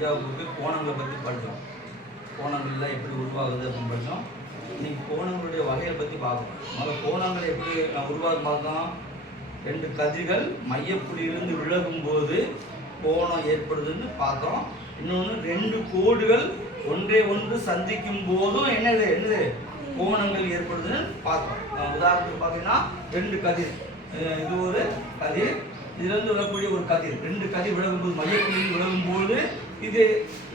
5ஆவது வகுப்பு கோணங்களை பற்றி படித்தோம். கோணங்கள்லாம் எப்படி உருவாகுது அப்படின்னு படித்தோம். இன்னைக்கு கோணங்களுடைய வகையை பற்றி பார்க்கணும். முதல்ல கோணங்கள் எப்படி உருவாக பார்த்தோம். 2 கதிர்கள் மையப்புள்ளியிலிருந்து விலகும் போது கோணம் ஏற்படுதுன்னு பார்த்தோம். இன்னொன்று 2 கோடுகள் ஒன்றே ஒன்று சந்திக்கும் போதும் என்னது கோணங்கள் ஏற்படுதுன்னு பார்த்தோம். உதாரணத்துக்கு பார்த்தீங்கன்னா 2 கதிர், இது ஒரு கதிர், இதுலேருந்து விழக்கூடிய ஒரு கதிர், 2 கதிர் விலகும்போது மையப்புள்ளியில் விலகும்போது இது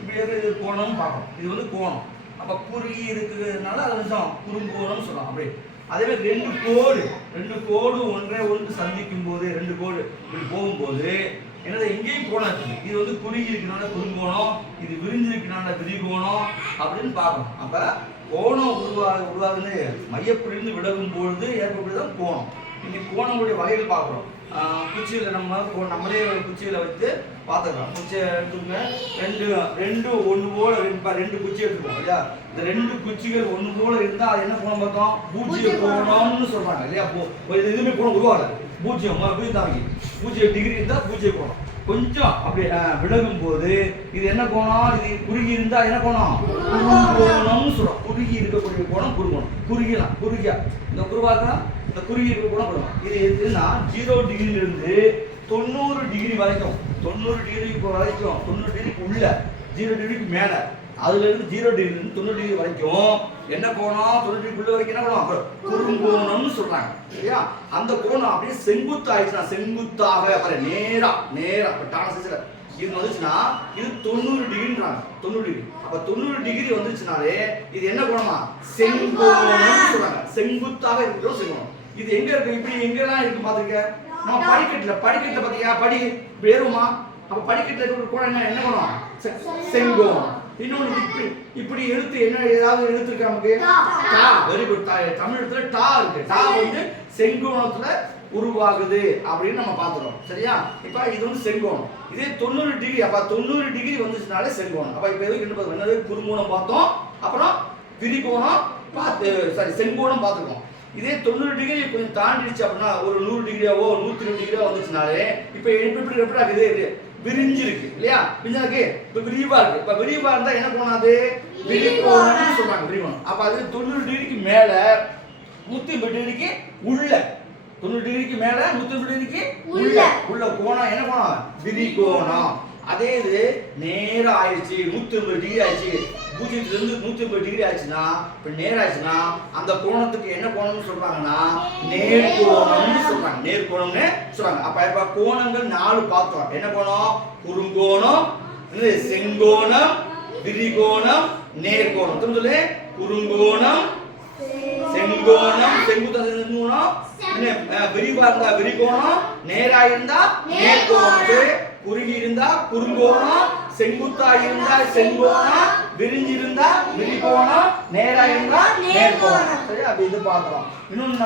இப்படி கோணம் பார்க்கணும். இது வந்து கோணம். அப்போ குறுகி இருக்கிறதுனால அது கொஞ்சம் குறுங்கோணம்னு சொல்லலாம். அப்படி அதேமாதிரி 2 கோடு ஒன்றே ஒன்று சந்திக்கும் போது 2 கோடு இப்படி போகும்போது என்னது எங்கேயும் கோணம் இருக்குது. இது வந்து குறுகி இருக்கிறனால குறுங்கோணம், இது விரிஞ்சிருக்கிறனால விரிகோணம் அப்படின்னு பார்க்கணும். அப்போ கோணம் உருவாகுது மையப்புள்ளியிலிருந்து விலகும் பொழுது ஏற்படுதான் கோணம். இன்னைக்கு கோணங்களுடைய வகைகள் பார்க்குறோம். குச்சியில் நம்மளே குச்சியில் வச்சு பார்த்துக்கலாம். குச்சியை எடுத்துக்கோங்க. ரெண்டு ஒன்று போல 2 குச்சி எடுத்துக்கோங்க இல்லையா. இந்த 2 குச்சிகள் ஒன்று போல இருந்தால் அது என்ன கோணம் பார்த்தோம், பூஜ்ஜிய கோணம்னு சொல்கிறாங்க இல்லையா. எதுவுமே கோணம் உருவாகாது. பூஜ்ஜியம் பூஜ்ஜியம் டிகிரி இருந்தால் பூஜ்ஜிய கோணம். கொஞ்சம் அப்படி விலகும் போது இது என்ன கோணம், இது குறுகி இருந்தா என்ன கோணம், குறுங்கோணம்னு சொல்றோம். குறுகி இருக்கக்கூடிய கோணம் குறுங்கோணம். குறுகியா இந்த குருவாக்கா இந்த குறுகி இருக்க கோணம் கொடுக்கும். இது எதுன்னா 0 டிகிரியிலிருந்து 90 டிகிரி வரைக்கும், 90 டிகிரிக்கு வரைக்கும், 90 டிகிரிக்கு உள்ள 0 டிகிரிக்கு மேலே, அதுல இருந்து 0 டிகிரிலிருந்து 90 டிகிரி வரைக்கும் என்ன கோணம், 90 டிகிரிக்குள்ள வரைக்கும் என்ன கோணம், குறுங்கோணம்னு சொல்றாங்க சரியா. அந்த கோணம் அப்படியே செங்குத்து ஆயிடுச்சுன்னா, செங்குத்தாக நேரா டான்ஸ்ல இது வந்துச்சுன்னா இது 90 டிகிரின்றாங்க. 90 டிகிரி. அப்ப 90 டிகிரி வந்துச்சுனாலே இது என்ன கோணமா, செங்கோணம்னு சொல்றாங்க. செங்குத்தாக இருக்கிற செங்கோணம். இது எங்க இருக்கு, இப்படி எங்கெல்லாம் இருக்கு பாத்துருக்க. நம்ம படிக்கட்டுல பாத்தீங்க, படி ஏறுமா. அப்ப படிக்கட்டுல இருக்கிற கோணம் என்ன கோணம், செங்கோணம். இன்னொன்று இப்படி எழுத்து என்ன, ஏதாவது எழுத்து இருக்கு நமக்கு, டா. Very good. தமிழ் எழுத்துல டா இருக்கு. டா வந்து செங்கோணத்துல உருவாகுது அப்படின்னு நம்ம பார்த்துறோம் சரியா. இப்ப இது வந்து செங்கோணம். இதே 90 டிகிரி, அப்ப 90 டிகிரி வந்துச்சுனாலே செங்கோணம். அப்ப இப்ப எதுக்கு என்னது குறுங்கோணம் பார்த்தோம், அப்புறம் விரிகோணம் செங்கோணம் பார்த்துருக்கோம். இதே 90 டிகிரி கொஞ்சம் தாண்டிடுச்சு அப்படின்னா, ஒரு 100 டிகிரியாவோ 120 டிகிரியாவோ வந்துச்சுனாலே இப்ப எப்படி ஆகுது, விரிஞ்சிருக்கு இல்லையா. விரிஞ்சிருக்கு, இப்ப விரிவா இருக்கு. இப்ப விரிவா இருந்தா என்ன கோணம், அது விரிகோணம்னு சொல்றாங்க. விரிகோணம். அப்ப அது 90 டிகிரிக்கு மேல 180 டிகிரிக்கு உள்ள, 90 டிகிரிக்கு மேல 180 டிகிரிக்கு உள்ள கோணம் என்ன கோணம், விரிகோணம். அதே இது நேரா ஆயிடுச்சு, 180 டிகிரி ஆயிடுச்சு, 0 இருந்து 180 டிகிரி ஆயிடுச்சுன்னா, இப்ப நேரா ஆயிடுச்சுன்னா அந்த கோணத்துக்கு என்ன கோணம்னு சொல்றாங்கன்னா நேர்கோணம்னு சொல்றாங்க. நேர்கோணம்னு சொல்றாங்க. அப்ப கோணங்கள் 4 பார்த்தோம். என்ன கோணம், குறுங்கோணம், செங்கோணம், விரிகோணம், நேர்கோணம். சொல்லு, குறுங்கோணம், செங்கோணம், செங்குத்தோணம், விரிவா இருந்தா விரிகோணம், நேரா இருந்தா நேர்கோணம், குறுகி இருந்தா குறுங்கோணம், செங்குத்தா இருந்தா செங்கோணம், விரிஞ்சி இருந்தா விரிகோணம், நேரா இருந்தா நேர்கோணம். சரி, அப்படி இது பார்க்கலாம். இன்னொன்று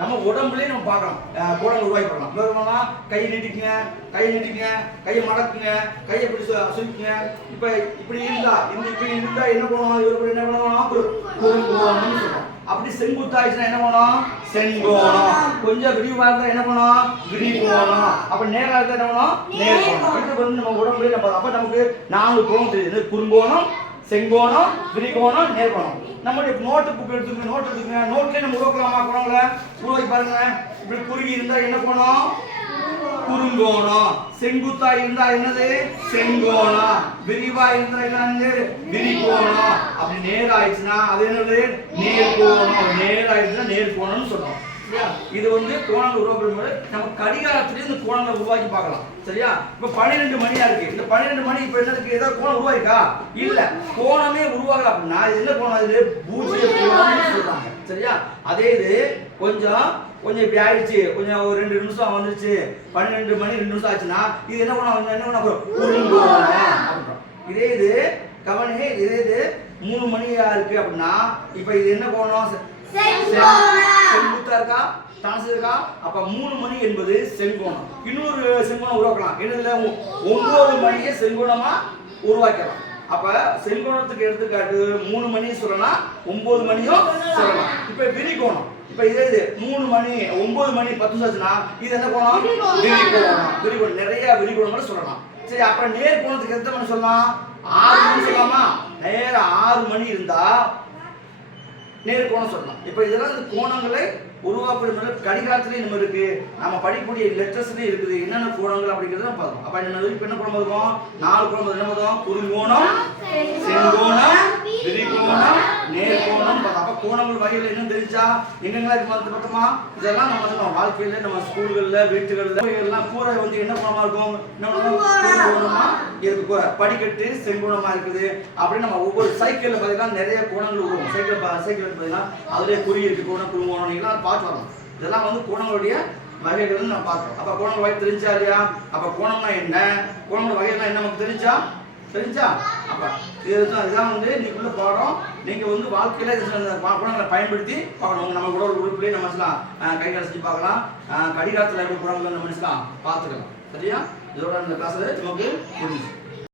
நம்ம உடம்புலயே நம்ம பார்க்கலாம். கோணம் உருவாக்கி பார்க்கலாம். கையை நீட்டிக்குங்க, கையை மடக்குங்க, கையை இப்படி சுருக்குங்க. இப்ப இப்படி இருந்தா என்ன பண்ணுவோம், இவருக்கு என்ன பண்ணுவோம், குறுங்கோணம்னு சொல்றோம். அப்படி செங்குத்தாயிடுச்சுன்னா என்ன பண்ணும், செங்கோணம். கொஞ்சம் விரிவா இருந்தா என்ன பண்ணும், விரிகோணம். அப்ப நேரா இருந்தா என்ன பண்ணும், நேர்கோணம். இது வந்து நம்ம உடம்புல நம்ம அப்ப நமக்கு 4 கோணம் தெரியுது. குறுங்கோணம், செங்கோணம், விரிகோணம், நேர்கோணம். நம்மளுடைய நோட்டு புக் எடுத்துக்கோங்க. நோட்லயே நம்ம உருவாக்கலாமா கோணங்களை, உருவாக்கி பாருங்க. இப்படி குறுகி இருந்தா என்ன கோணம், குறுங்கோணம். செங்குத்தா இருந்தா என்னது, செங்கோணம். விரிவா இருந்தா என்னது, விரிகோணம். அப்படி நேரா ஆயிடுச்சுன்னா அது என்னது, நேர்கோணம். நேரா ஆயிடுச்சுன்னா நேர்கோணம்னு சொல்றோம். இது வந்து கோணங்கள் உருவாக்கும் போது நம்ம கடிகாரத்திலேயே இந்த கோணங்களை உருவாக்கி பார்க்கலாம் சரியா. இப்ப 12 மணியா இருக்கு. இந்த 12 மணி இப்ப என்ன இருக்கு, ஏதாவது கோணம் உருவாயிருக்கா, இல்ல. கோணமே உருவாகல அப்படின்னா இது என்ன கோணம், இது பூஜ்ஜிய கோணம்னு சொல்றாங்க சரியா. அதே இது கொஞ்சம் இப்படி ஆயிடுச்சு, கொஞ்சம் ஒரு 2 நிமிஷம் வந்துருச்சு, 12 மணி 2 நிமிஷம் ஆச்சுன்னா இது என்ன கோணம், குறுங்கோணம் அப்படின்றோம். இதே இது கவனி, இதே இது 3 மணியா இருக்கு அப்படின்னா இப்ப இது என்ன கோணம், செங்குத்தா இருக்கா, டான்ஸ் இருக்கா. அப்ப 3 மணி என்பது செங்கோணம். இன்னொரு செங்கோணம் உருவாக்கலாம். என்னதுல 9 மணியை செங்கோணமா உருவாக்கலாம். அப்ப செங்கோணத்துக்கு எடுத்துக்காட்டு 3 மணி சொல்லலாம், 9 மணியும் சொல்லலாம். இப்ப விரிகோணம். இப்ப இதே 3 மணி 9 மணி 10 நிமிஷம் ஆச்சுன்னா இது என்ன கோணம், விரிகோணம். நிறைய விரிகோணங்கள் சொல்லலாம். சரி, அப்புறம் நேர் கோணத்துக்கு எத்தனை மணி சொல்லலாம்? 6 மணி சொல்லலாமா? நேர 6 மணி இருந்தா நேர் கோணம் சொல்லலாம். இப்போ இதெல்லாம் இந்த கோணங்களை உருவாக்குறது கடிகாரத்திலே நம்ம இருக்கு, நம்ம படிக்கக்கூடிய லெட்டர்ஸ்லேயே இருக்குது என்னென்ன கோணங்கள் அப்படிங்கிறத நம்ம பார்க்கணும். அப்போ என்ன இப்போ என்ன கோணம் இருக்கும்? 4 கோணம். என்ன பார்த்தோம்? குறுங்கோணம், செங்கோணம், விரிகோணம், நேர்கோணம். அப்போ கோணங்கள் வகைகள் என்ன தெரிஞ்சா எங்கெங்கெல்லாம் இருக்கு பார்த்தோமா? இதெல்லாம் நம்ம வாழ்க்கையில நம்ம ஸ்கூல்களில் வீட்டுகளில் எல்லாம் கூரை வந்து என்ன கோணமா இருக்கும்? என்ன கோணமா இருக்கு? கூரை படிக்கட்டு செங்கோணமா இருக்குது. அப்படின்னு நம்ம ஒவ்வொரு சைக்கிளில் பார்த்தீங்கன்னா நிறைய கோணங்கள் உருவம். சைக்கிள் பார்த்தீங்கன்னா அதுலேயே குறி இருக்கு, கோணம், குறுங்கோணம் நீங்களாம் பார்த்து வரலாம். இதெல்லாம் வந்து கோணங்களுடைய வகைகள் நம்ம பார்க்கணும். அப்போ கோணங்கள் வகை தெரிஞ்சா இல்லையா? அப்போ கோணம்னா என்ன, கோணங்களோட வகைகள்லாம் என்ன நமக்கு தெரிஞ்சா அப்போ இதுதான் வந்து நீக்குள்ள பாடம். நீங்கள் வந்து வாழ்க்கையில் குணங்களை பயன்படுத்தி பார்க்கணும். நம்ம உடல் உறுப்புலேயே நம்ம கைகளை செஞ்சு பார்க்கலாம். கடிகாரத்தில் இருக்கிற குணங்களை நம்ம பார்த்துக்கலாம். சரியா? இதோட இந்த கிளாஸில் நமக்கு புரிஞ்சு.